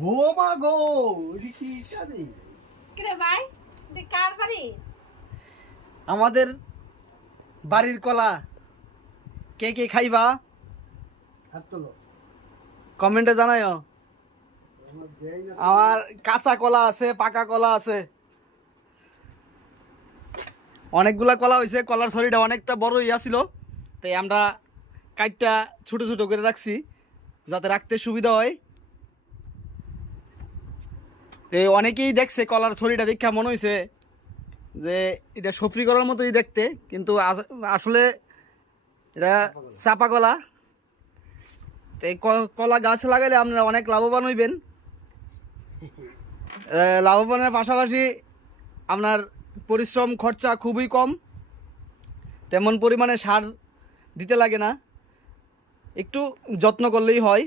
ও মা গো, এটা কি কারে? কিরে ভাই, এটা কার বাড়ি? আমাদের বাড়ির কলা কে কে খাইবা হাত তোলো। কমেন্টে জানাইও। আমার দেই না। আমার কাঁচা কলা আছে, পাকা কলা আছে, অনেকগুলা কলা হয়েছে। কলার ছড়িটা অনেকটা বড় ইয়া ছিল, তাই আমরা কাইটটা ছোট ছোট করে রাখছি যাতে রাখতে সুবিধা হয়। তো অনেকেই দেখছে কলার ছড়িটা দেখা মনে হয়েছে যে এটা সফরি করার মতোই দেখতে, কিন্তু আসলে এটা চাপা কলা। তো এই কলা গাছ লাগাইলে আপনারা অনেক লাভবান হইবেন। লাভবানের পাশাপাশি আপনার পরিশ্রম খরচা খুবই কম, তেমন পরিমাণে সার দিতে লাগে না, একটু যত্ন করলেই হয়।